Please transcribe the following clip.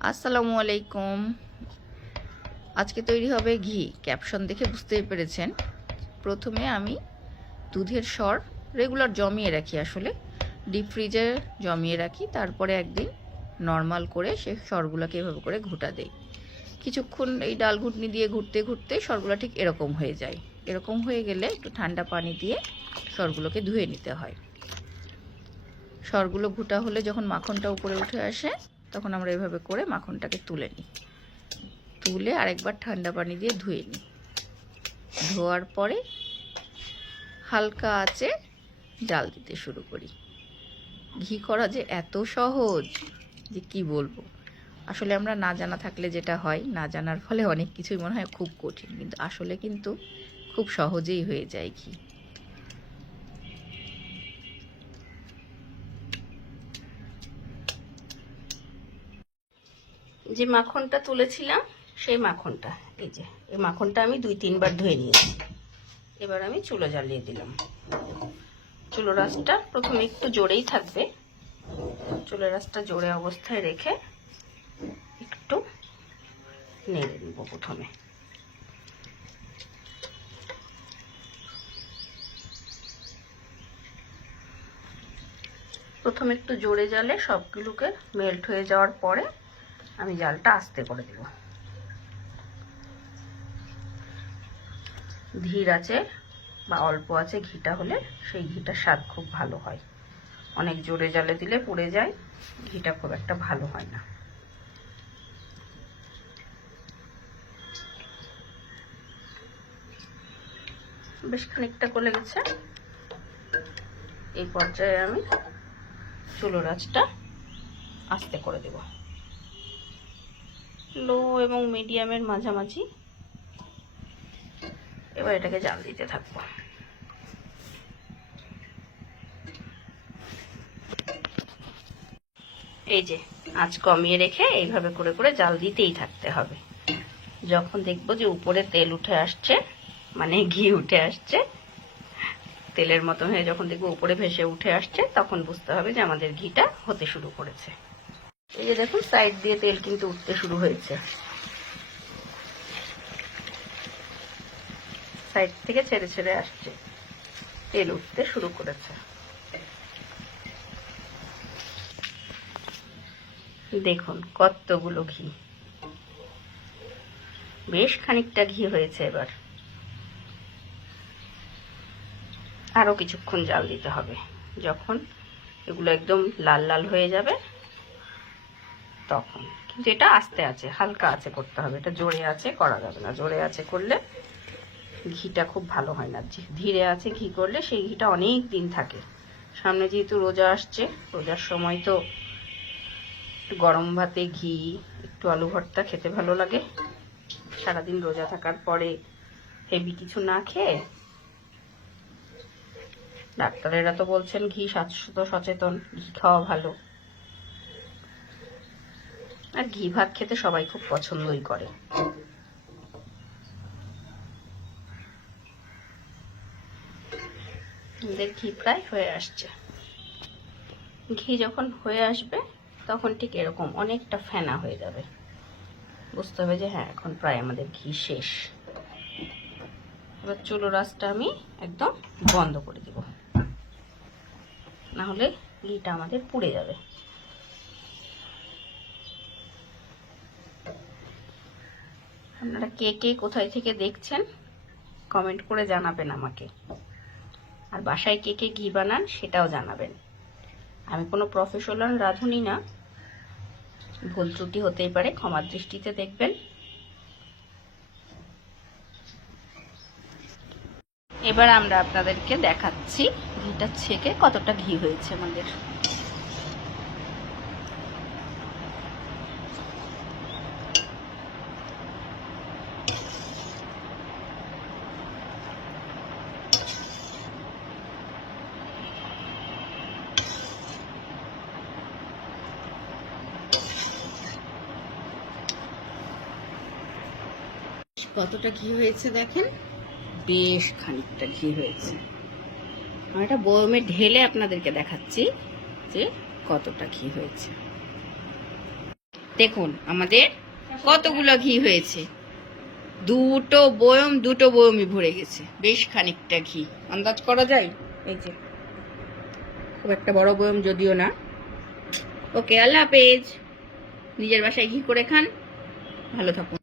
আসসালামু আলাইকুম। আজকে তৈরি হবে ঘি। ক্যাপশন দেখে বুঝতেই পেরেছেন। প্রথমে আমি দুধের সর রেগুলার জমিয়ে রাখি আসলে। ডিপ ফ্রিজে জমিয়ে রাখি। তারপরে একদিন নর্মাল করে সে সরগুলোকে এভাবে করে ঘুটা দেই। কিছুক্ষণ এই ডাল ঘুটনি দিয়ে ঘুরতে ঘুরতে স্বরগুলো ঠিক এরকম হয়ে যায়। এরকম হয়ে গেলে একটু ঠান্ডা পানি দিয়ে সরগুলোকে ধুয়ে নিতে হয়। সরগুলো ঘুটা হলে যখন মাখনটা উপরে উঠে আসে তখন আমরা এভাবে করে মাখনটাকে তুলে নিই। তুলে আরেকবার ঠান্ডা পানি দিয়ে ধুয়ে নিই। ধোয়ার পরে হালকা আঁচে জাল দিতে শুরু করি। ঘি করা যে এত সহজ যে কি বলব? আসলে আমরা না জানা থাকলে যেটা হয়, না জানার ফলে অনেক কিছুই মনে হয় খুব কঠিন। কিন্তু আসলে কিন্তু খুব সহজেই হয়ে যায় ঘি। যে মাখনটা তুলেছিলাম, সেই মাখনটা, এই যে, এই মাখনটা আমি দুই তিনবার ধুয়ে নিয়েছি। এবার আমি চুলো জ্বালিয়ে দিলাম। চুলো রাসটা প্রথমে একটু জোরেই থাকবে। চুলো রাসটা জোরে অবস্থায় রেখে একটু নেড়ে নেব প্রথমে। প্রথমে একটু জোরে জ্বালে সবগুলোকে মেল্ট হয়ে যাওয়ার পরে আমি জালটা আস্তে করে দেব। ধীর আছে বা অল্প আছে, ঘিটা হলে সেই ঘিটার স্বাদ খুব ভালো হয়। অনেক জোরে জালে দিলে পুড়ে যায়, ঘিটা খুব একটা ভালো হয় না। বেশ খানিকটা গলে গেছে। এই পর্যায়ে আমি চুলো রাজটা আস্তে করে দেবো। লো এবং মিডিয়ামের মাঝামাঝি। এবার এটাকে জাল দিতে থাকব। এই যে, আঁচ কমিয়ে রেখে এইভাবে করে করে জাল দিতেই থাকতে হবে। যখন দেখব যে উপরে তেল উঠে আসছে মানে ঘি উঠে আসছে, তেলের মতো হয়ে যখন দেখব উপরে ভেসে উঠে আসছে, তখন বুঝতে হবে যে আমাদের ঘিটা হতে শুরু করেছে। এই যে দেখুন সাইড দিয়ে তেল কিন্তু উঠতে শুরু হয়েছে। সাইড থেকে ছেড়ে ছেড়ে আসছে। তেল উঠতে শুরু করেছে। দেখুন, কতগুলো ঘি। বেশ খানিকটা ঘি হয়েছে এবার। আরও কিছুক্ষণ জাল দিতে হবে। যখন এগুলো একদম লাল লাল হয়ে যাবে তখন। কিন্তু এটা আস্তে আছে, হালকা আছে করতে হবে। এটা জোরে আছে, করা যাবে না। জোরে আছে করলে ঘিটা খুব ভালো হয় না। ধীরে আছে ঘি করলে সেই ঘিটা অনেক দিন থাকে। সামনে যেহেতু রোজা আসছে, রোজার সময় তো গরম ভাতে ঘি, একটু আলু ভর্তা খেতে ভালো লাগে। সারাদিন রোজা থাকার পরে হেভি কিছু না খেয়ে ডাক্তারেরা তো বলছেন ঘি স্বাস্থ্য সচেতন, ঘি খাওয়া ভালো। আর ঘি ভাত খেতে সবাই খুব পছন্দই করে। আমাদের ঘি প্রায় হয়ে আসছে। ঘি যখন হয়ে আসবে, তখন ঠিক এরকম অনেকটা ফেনা হয়ে যাবে। বুঝতে হবে যে হ্যাঁ এখন প্রায় আমাদের ঘি শেষ। এবার চুলো রাসটা আমি একদম বন্ধ করে দিব। না হলে ঘিটা আমাদের পুড়ে যাবে। আপনারা কে কে কোথায় থেকে দেখছেন কমেন্ট করে জানাবেন আমাকে। আর বাসায় কে কে ঘি বানান সেটাও জানাবেন। আমি কোনো প্রফেশনাল রাঁধুনি না। ভুল ত্রুটি হতেই পারে, ক্ষমার দৃষ্টিতে দেখবেন। এবার আমরা আপনাদেরকে দেখাচ্ছি ঘিটা ছেঁকে কতটা ঘি হয়েছে আমাদের। কতটা ঘি হয়েছে দেখেন? বেশ খানিকটা ঘি হয়েছে। আমি এটা বয়মে ঢেলে আপনাদেরকে দেখাচ্ছি যে কতটা ঘি হয়েছে। দেখুন, আমাদের কতগুলো ঘি হয়েছে। দুটো বয়ম দুটো বয়মই ভরে গেছে। বেশ খানিকটা ঘি। আন্দাজ করা যায়? এই যে, খুব একটা বড় বয়ম যদিও না। ওকে, আল্লাহ হাফেজ। নিজের বাসায় ঘি করে খান। ভালো থাকুন।